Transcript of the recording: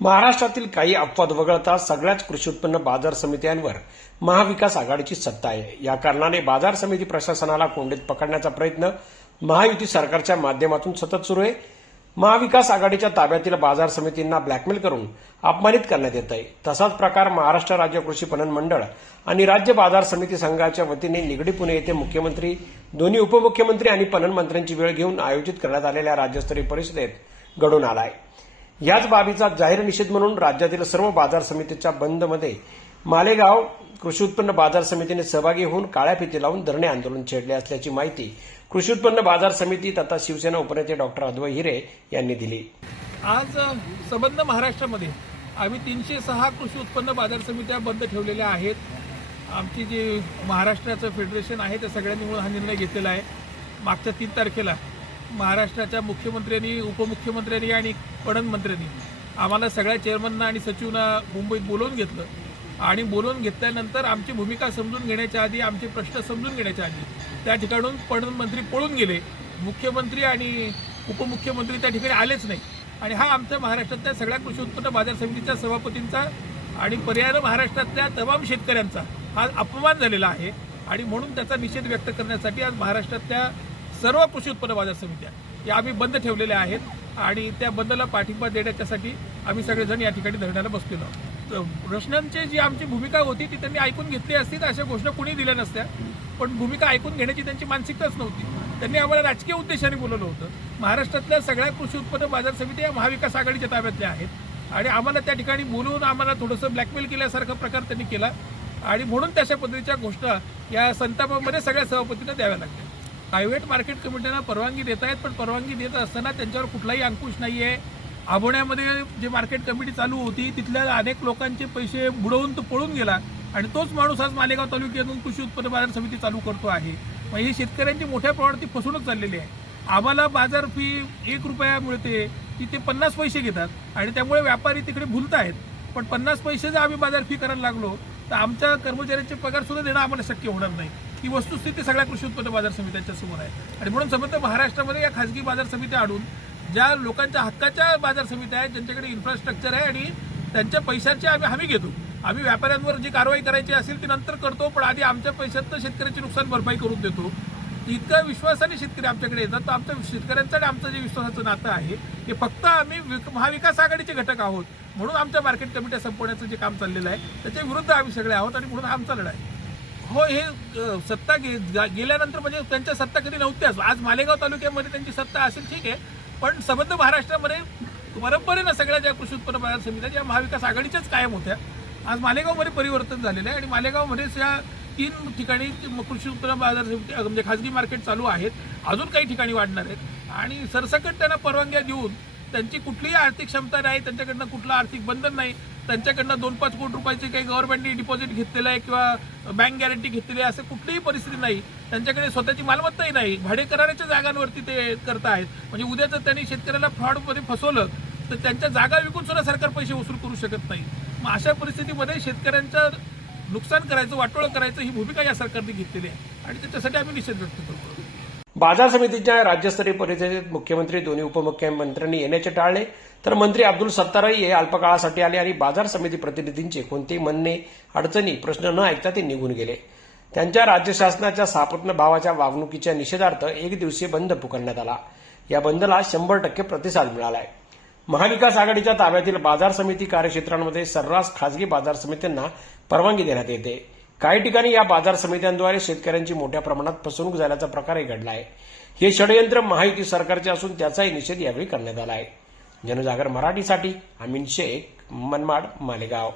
महाराष्ट्रातील काही अपवाद वगळता सगळ्याच कृषी उत्पन्न बाजार समित्यांवर महाविकास आघाडीची सत्ता आहे। या कारणाने बाजार समिती प्रशासनाला कोंडीत पकडण्याचा प्रयत्न महायुती सरकारच्या माध्यमातून सतत सुरू आहे। महाविकास आघाडीच्या ताब्यातील बाजार समितींना ब्लॅकमेल करून अपमानित करण्यात येत आहे। तसाच प्रकार महाराष्ट्र राज्य कृषी पणन मंडळ आणि राज्य बाजार समिती संघाच्या वतीने निगडी पुणे येथे मुख्यमंत्री, दोन्ही उपमुख्यमंत्री आणि पणन मंत्र्यांची वेळ घेऊन आयोजित करण्यात आलेल्या राज्यस्तरीय परिषदेत घडून आला आहे। याच बाबीचा जाहीर निषेध म्हणून राज्यातील सर्व बाजार समितीच्या बंदमध्ये मालेगाव कृषी उत्पन्न बाजार समितीने सहभागी होऊन काळ्या फिती लावून धरणे आंदोलन छेडले असल्याची माहिती कृषी उत्पन्न बाजार समिती तथा शिवसेना उपनेते डॉक्टर अद्वै हिरे यांनी दिली। आज संबंध महाराष्ट्रामध्ये आम्ही 306 कृषी उत्पन्न बाजार समित्या बंद ठेवलेल्या आहेत। आमची जी महाराष्ट्राचं फेडरेशन आहे त्या सगळ्यांनी मिळून हा निर्णय घेतलेला आहे। मागच्या 3 तारखेला महाराष्ट्राच्या मुख्यमंत्र्यांनी, उपमुख्यमंत्र्यांनी आणि पणन मंत्र्यांनी आम्हाला सगळ्या चेअरमनना आणि सचिवना मुंबईत बोलवून घेतलं आणि बोलवून घेतल्यानंतर आमची भूमिका समजून घेण्याच्या आधी, आमचे प्रश्न समजून घेण्याच्या आधी त्या ठिकाणून पणन मंत्री पळून गेले। मुख्यमंत्री आणि उपमुख्यमंत्री त्या ठिकाणी आलेच नाही आणि हा आमच्या महाराष्ट्रातल्या सगळ्या कृषी उत्पन्न बाजार समितीच्या सभापतींचा आणि पर्यायाने महाराष्ट्रातल्या तमाम शेतकऱ्यांचा हा अपमान झालेला आहे आणि म्हणून त्याचा निषेध व्यक्त करण्यासाठी आज महाराष्ट्रातल्या सर्व कृषी उत्पन्न बाजार समित्या या आम्ही बंद ठेवलेल्या आहेत आणि त्या बंदला पाठिंबा देण्याच्यासाठी आम्ही सगळेजण या ठिकाणी धरण्याला बसलेलो आहोत। प्रश्नांची जी आमची भूमिका होती ती त्यांनी ऐकून घेतली असती तर अशा घोषणा कोणी दिल्या नसत्या, पण भूमिका ऐकून घेण्याची त्यांची मानसिकताच नव्हती। त्यांनी आम्हाला राजकीय उद्देशाने बोलवलं होतं। महाराष्ट्रातल्या सगळ्या कृषी उत्पन्न बाजार समित्या महाविकास आघाडीच्या ताब्यातल्या आहेत आणि आम्हाला त्या ठिकाणी बोलवून आम्हाला थोडंसं ब्लॅकमेल केल्यासारखा प्रकार त्यांनी केला आणि म्हणून तशा पद्धतीच्या घोषणा या संतापामध्ये सगळ्या सभापतींना द्याव्या लागल्या। प्रायव्हेट मार्केट कमिट्यांना परवानगी देत आहेत, पण परवानगी देत असताना त्यांच्यावर कुठलाही अंकुश नाही आहे। आभोण्यामध्ये जे मार्केट कमिटी चालू होती तिथल्या अनेक लोकांचे पैसे बुडवून तो पळून गेला आणि तोच माणूस आज मालेगाव तालुक्यातून कृषी उत्पन्न बाजार समिती चालू करतो आहे। मग ही शेतकऱ्यांची मोठ्या प्रमाणात फसवणूक चाललेली आहे। आम्हाला बाजार फी 1 रुपया मिळते, तिथे 50 पैसे घेतात आणि त्यामुळे व्यापारी तिकडे भुलत आहेत। पण 50 पैसे जर आम्ही बाजार फी करायला लागलो तर आमच्या कर्मचाऱ्यांचे पगार सुद्धा देणं आम्हाला शक्य होणार नाही। ही वस्तुस्थिती सगळ्या कृषी उत्पन्न बाजार समित्यांच्या समोर आहे आणि म्हणून समजा महाराष्ट्रामध्ये या खासगी बाजार समित्या आणून ज्या लोकांच्या हक्काच्या बाजार समित्या आहेत, ज्यांच्याकडे इन्फ्रास्ट्रक्चर आहे आणि त्यांच्या पैशाची आम्ही हमी घेतो। आम्ही व्यापाऱ्यांवर जी कारवाई करायची असेल ती नंतर करतो, पण आधी आमच्या पैशातनं शेतकऱ्याची नुकसान भरपाई करून देतो। इतक्या विश्वासाने शेतकरी आमच्याकडे येतात तर आमच्या शेतकऱ्यांचं आणि आमचं जे विश्वासाचं नातं आहे हे फक्त आम्ही महाविकास आघाडीचे घटक आहोत म्हणून आमच्या मार्केट कमिट्या संपवण्याचं जे काम चाललेलं आहे त्याच्या विरुद्ध आम्ही सगळे आहोत आणि म्हणून आमचा लढा आहे। हो, हे सत्ता गेल्यानंतर म्हणजे त्यांच्या सत्ता कधी नव्हत्याच। आज मालेगाव तालुक्यामध्ये त्यांची सत्ता असेल ठीक आहे, पण संबंध महाराष्ट्रामध्ये परंपरेनं सगळ्या ज्या कृषी उत्पन्न बाजार समित्या ज्या महाविकास आघाडीच्याच कायम होत्या, आज मालेगावमध्ये परिवर्तन झालेलं आहे आणि मालेगावमध्येच या 3 ठिकाणी कृषी उत्पन्न बाजार समिती म्हणजे खाजगी मार्केट चालू आहेत। अजून काही ठिकाणी वाढणार आहेत आणि सरसकट त्यांना परवानग्या देऊन त्यांची कुठलीही आर्थिक क्षमता नाही, त्यांच्याकडनं कुठलं आर्थिक बंधन नाही, त्यांच्याकडनं 2-5 कोटी रुपयाचे काही गव्हर्नमेंटने डिपॉझिट घेतलेलं आहे किंवा बँक गॅरंटी घेतलेली आहे असं कुठलीही परिस्थिती नाही। त्यांच्याकडे स्वतःची मालमत्ताही नाही, भाडे कराराच्या जागांवरती ते करत आहेत। म्हणजे उद्या जर त्यांनी शेतकऱ्याला फ्रॉडमध्ये फसवलं तर त्यांच्या जागा विकून सुद्धा सरकार पैसे वसूल करू शकत नाही। मग अशा परिस्थितीमध्ये शेतकऱ्यांचं नुकसान करायचं, वाटोळं करायचं ही भूमिका या सरकारने घेतलेली आहे आणि त्याच्यासाठी आम्ही निषेध व्यक्त करतो। बाजार समितीच्या राज्यस्तरीय परिषदेत मुख्यमंत्री, दोन्ही उपमुख्यमंत्र्यांनी येण्याचे टाळले तर मंत्री अब्दुल सत्तारही हे अल्पकाळासाठी आले आणि बाजार समिती प्रतिनिधींचे कोणतेही म्हणणे, अडचणी, प्रश्न न ऐकता ते निघून गेले। त्यांच्या राज्य शासनाच्या सापत्न भावाच्या वागणुकीच्या निषेधार्थ 1 दिवसीय बंद पुकारण्यात आला। या बंदला 100% प्रतिसाद मिळाला आहे। महाविकास आघाडीच्या ताब्यातील बाजार समिती कार्यक्षेत्रांमध्ये सर्रास खासगी बाजार समित्यांना परवानगी देण्यात येते। काही ठिकाणी या बाजार समित्यांद्वारे शेतकऱ्यांची मोठ्या प्रमाणात फसवणूक झाल्याचा प्रकारही घडला आहे। हे षडयंत्र महायुती सरकारचे असून त्याचाही निषेध यावेळी करण्यात आला आहे। जनजागर मराठीसाठी अमीन शेख, मनमाड, मालेगाव।